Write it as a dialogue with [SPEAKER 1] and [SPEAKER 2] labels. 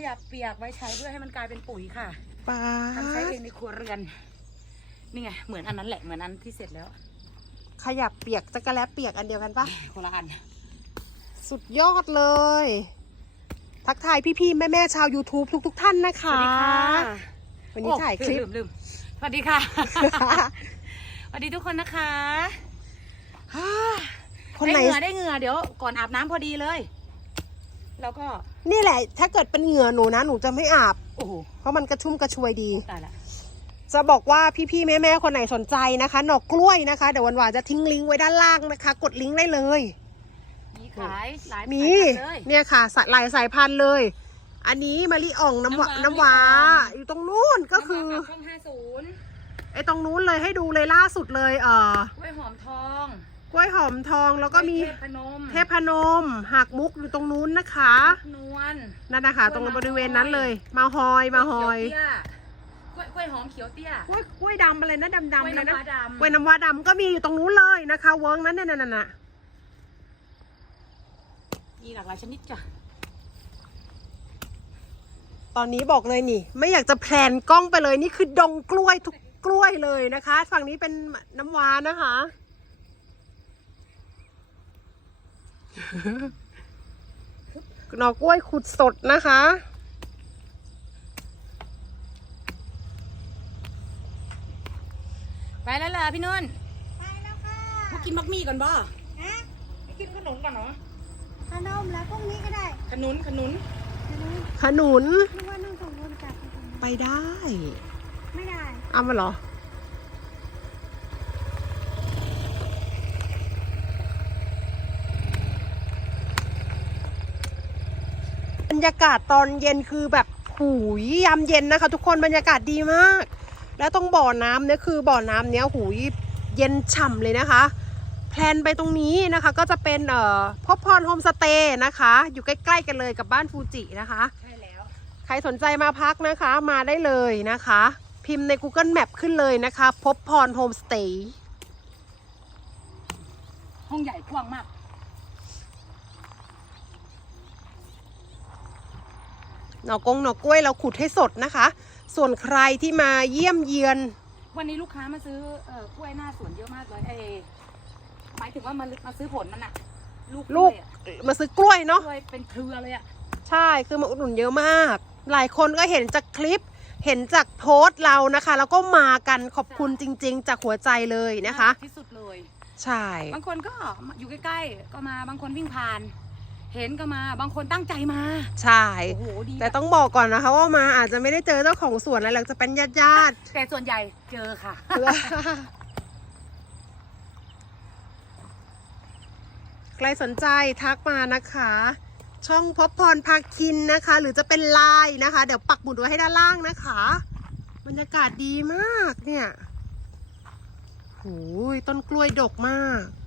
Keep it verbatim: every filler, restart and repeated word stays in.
[SPEAKER 1] ยะเปียกไว้ใช้เพื่อให้มันกลายเป็นปุ๋ยค่ะ
[SPEAKER 2] ป้า
[SPEAKER 1] ทำใช้เองในครัวเรือนนี่ไงเหมือนอันนั้นแหละเหมือนอันที่เสร็จแล้ว
[SPEAKER 2] ขยับเปียกจักรแลเปียกอันเดียวกันปะ
[SPEAKER 1] คนละอัน
[SPEAKER 2] สุดยอดเลย ทักทายพี่ๆแม่ๆชาว YouTube ทุกๆท่านนะคะ
[SPEAKER 1] สวัสดีค่ะ
[SPEAKER 2] วันนี้ถ่ายคลิป
[SPEAKER 1] ลืมลืมสวัสดีค่ะ สวัสดีทุกคนนะคะ
[SPEAKER 2] คน
[SPEAKER 1] ได้
[SPEAKER 2] ไหน
[SPEAKER 1] เหงื่อได้เหงื่อเดี๋ยวก่อนอาบน้ำพอดีเลย แล้วก็
[SPEAKER 2] นี่แหละ ถ้าเกิดเป็นเหงื่อหนูนะหนูจะไม่อาบ
[SPEAKER 1] โอ้โห
[SPEAKER 2] เพราะมันกระชุ่มกระชวยดี
[SPEAKER 1] ตายละ
[SPEAKER 2] จะบอกว่าพี่ๆแม่ๆคนไหนสนใจนะคะ หน่อกล้วยนะคะเดี๋ยววันวานจะทิ้งลิงก์ไว้ด้านล่างนะคะ กดลิงก์ได้เลย
[SPEAKER 1] มีขายหลาย
[SPEAKER 2] มี
[SPEAKER 1] สายพันธุ์เลย
[SPEAKER 2] เนี่ยค่ะสายหลายสายพันธุ์เลย อันนี้มะลิอ่องน้ำหวา
[SPEAKER 1] น้ำ
[SPEAKER 2] น้ำ
[SPEAKER 1] ว้า
[SPEAKER 2] ว้า
[SPEAKER 1] น้ำว้า
[SPEAKER 2] อยู่ตรงนู้นก็คือ
[SPEAKER 1] น้ำมันช่องห้าศูนย์
[SPEAKER 2] ไอ้ตรงนู้นเลยให้ดูเลยล่าสุดเลยเออก
[SPEAKER 1] ล้วยหอมทอง
[SPEAKER 2] กล้วยหอมทองแล้วก็มี
[SPEAKER 1] เทพพนม
[SPEAKER 2] เทพนมหักมุกอยู่ตรงนู้นนะคะ
[SPEAKER 1] นวล
[SPEAKER 2] นั่นนะคะตรงบริเวณนั้นเลย มาฮอยมาฮอย
[SPEAKER 1] เขีวเตี้กล้วยกล้วยหอมเขียวเตี้ย
[SPEAKER 2] กล้วยกล้วยดำอะไรนะดำดำ
[SPEAKER 1] กล้วย
[SPEAKER 2] เลยนะ
[SPEAKER 1] น้ำว้าดำ
[SPEAKER 2] กล้วยน้ำว้าดำก็มีอยู่ตรงนู้นเลยนะคะ เวิร์กนั้นนั่นน่ะ
[SPEAKER 1] มีหลากหลายชนิดจ้ะ
[SPEAKER 2] ตอนนี้บอกเลยนี่ ไม่อยากจะแพลนกล้องไปเลยนี่คือดงกล้วยทุกกล้วยเลยนะคะ ฝั่งนี้เป็นน้ำว้านะคะ หน่อกล้วยขุดสดนะคะ
[SPEAKER 1] ไปแล้วเหรอพี่นุ่น
[SPEAKER 3] ไปแล้วค่ะ
[SPEAKER 1] มากินมักมี่ก่อนบ่
[SPEAKER 3] ฮะ
[SPEAKER 1] ไปกินขนมก่อนเนาะ
[SPEAKER 3] ขนมแล้วพรุ่งนี้ก็ได้
[SPEAKER 1] ขนุนขนุน
[SPEAKER 3] ขนม
[SPEAKER 2] ขนุน
[SPEAKER 3] นึกว่านั่งสองคนกลับไปตรงนั้น
[SPEAKER 2] ไปได้
[SPEAKER 3] ไม่ได้
[SPEAKER 2] เอามาเหรอ บรรยากาศตอนเย็นคือแบบหูยยามเย็นนะคะ ทุกคนบรรยากาศดีมาก แล้วตรงบ่อน้ำเนี่ยคือบ่อน้ำเนี้ยหูยเย็นฉ่ำเลยนะคะ แพลนไปตรงนี้นะคะ ก็จะเป็นเอ่อพบพรโฮมสเตย์นะคะ อยู่ใกล้ๆกันเลยกับบ้านฟูจินะคะ
[SPEAKER 1] ใช่แล้ว
[SPEAKER 2] ใครสนใจมาพักนะคะมาได้เลยนะคะ พิมพ์ใน Google Map ขึ้นเลยนะคะ พบพรโฮมสเตย์
[SPEAKER 1] ห้องใหญ่กว้างมาก
[SPEAKER 2] หน่อกงหน่อกล้วยเราขุดให้สดนะคะ ส่วนใครที่มาเยี่ยมเยือน
[SPEAKER 1] วันนี้ลูกค้ามาซื้อเอ่อกล้วยหน้าสวนเยอะมากเลยเอหมายถึงว่ามามาซื้อผลมันอะลูก
[SPEAKER 2] ลูก
[SPEAKER 1] วยอะ
[SPEAKER 2] มาซื้อกล้วยเนาะ
[SPEAKER 1] กล้วยเป็นเครือเลยอะ
[SPEAKER 2] ใช่คือมาอุดหนุนเยอะมาก หลายคนก็เห็นจากคลิปเห็นจากโพสต์เรานะคะ แล้วก็มากันขอบคุณจริงๆ จากหัวใจเลยนะคะ
[SPEAKER 1] ที่สุดเลย
[SPEAKER 2] ใช่
[SPEAKER 1] บางคนก็อยู่ใกล้ๆก็มาบางคนวิ่งผ่าน เห็นก็มาบางคนตั้งใจมา
[SPEAKER 2] ใช่
[SPEAKER 1] โอ้โหดี
[SPEAKER 2] แต่ต้องบอกก่อนนะคะว่ามาอาจจะไม่ได้เจอเจ้าของสวนอะไรหรอกจะเป็นญาติญาติ
[SPEAKER 1] แต่ส่วนใหญ่เจอค่ะ
[SPEAKER 2] ใครสนใจทักมานะคะ ช่องพบพรพาคินนะคะ หรือจะเป็นไลน์นะคะ เดี๋ยวปักหมุดไว้ให้ด้านล่างนะคะ บรรยากาศดีมากเนี่ยโอ้ยต้นกล้วยดกมาก